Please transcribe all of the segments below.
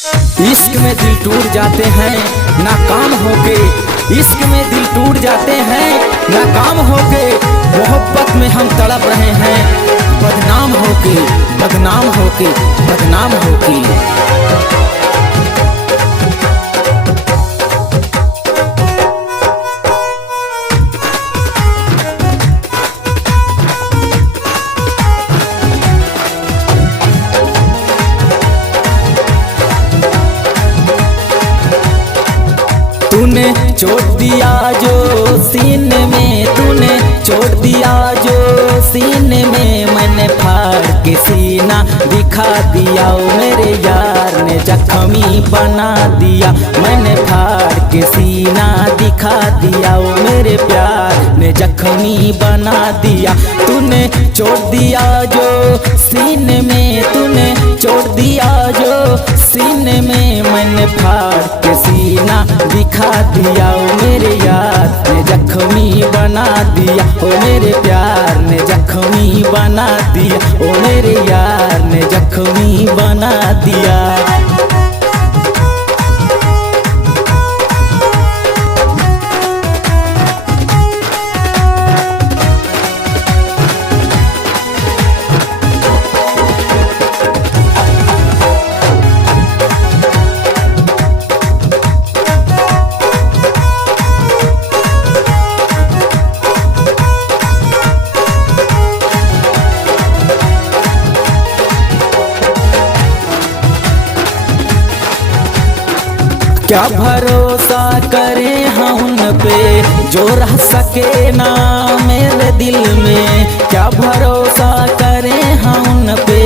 इश्क में दिल टूट जाते हैं नाकाम होके, इश्क में दिल टूट जाते हैं नाकाम होके, मोहब्बत में हम तड़प रहे हैं बदनाम होके, बदनाम होके, बदनाम होके। तूने छोड़ दिया जो सीने में, तूने छोड़ दिया जो सीने में, मैंने फाड़ के सीना दिखा दिया। ओ मेरे यार ने जख्मी बना दिया, मैंने फाड़ के सीना दिखा दिया। ओ मेरे प्यार ने जख्मी बना दिया। तूने छोड़ दिया जो सीने में, तूने छोड़ दिया जो सीने में, मैंने फाड़ के सीना दिखा दिया। ओ मेरे यार ने जख्मी बना दिया, ओ मेरे प्यार ने जख्मी बना दिया, ओ मेरे यार ने जख्मी बना दिया। क्या भरोसा करें हम उन पे जो रह सके ना मेरे दिल में, क्या भरोसा करें हम उन पे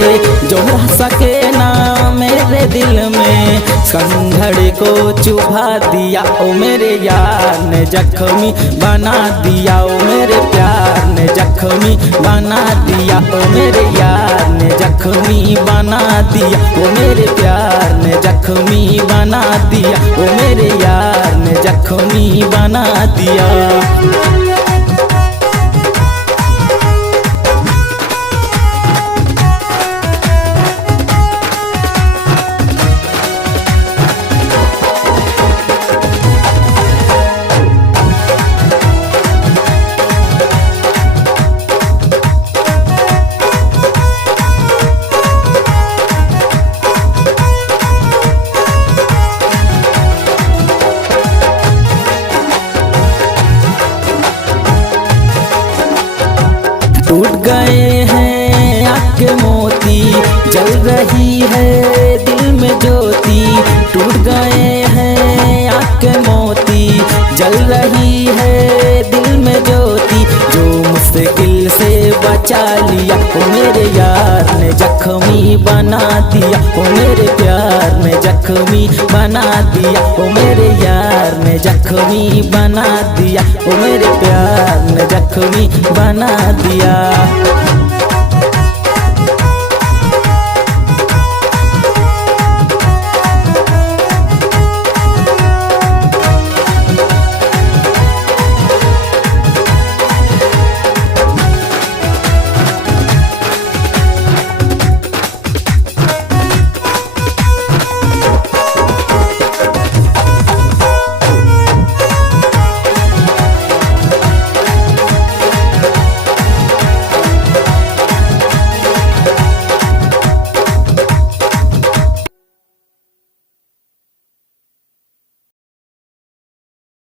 जो रह सके ना मेरे दिल में। कंधड़ को चुभा दिया, ओ मेरे यार ने जख्मी बना दिया। ओ मेरे प्यार ने जख्मी बना दिया, ओ मेरे यार ने जख्मी बना दिया। ओ मेरे प्यार ने जख्मी बना दिया, ओ मेरे यार ने जख्मी बना दिया। टूट गए हैं आँख के मोती, जल रही है दिल में ज्योति। टूट गए हैं आँख के मोती, जल रही है दिल में ज्योति। जो मुश्किल से बचा लिया, ओ मेरे यार ने जख्मी बना दिया। ओ मेरे प्यार ने जख्मी बना दिया, ओ मेरे यार ने जख्मी बना दिया। ओ मेरे प्यार ने जख्मी बना दिया।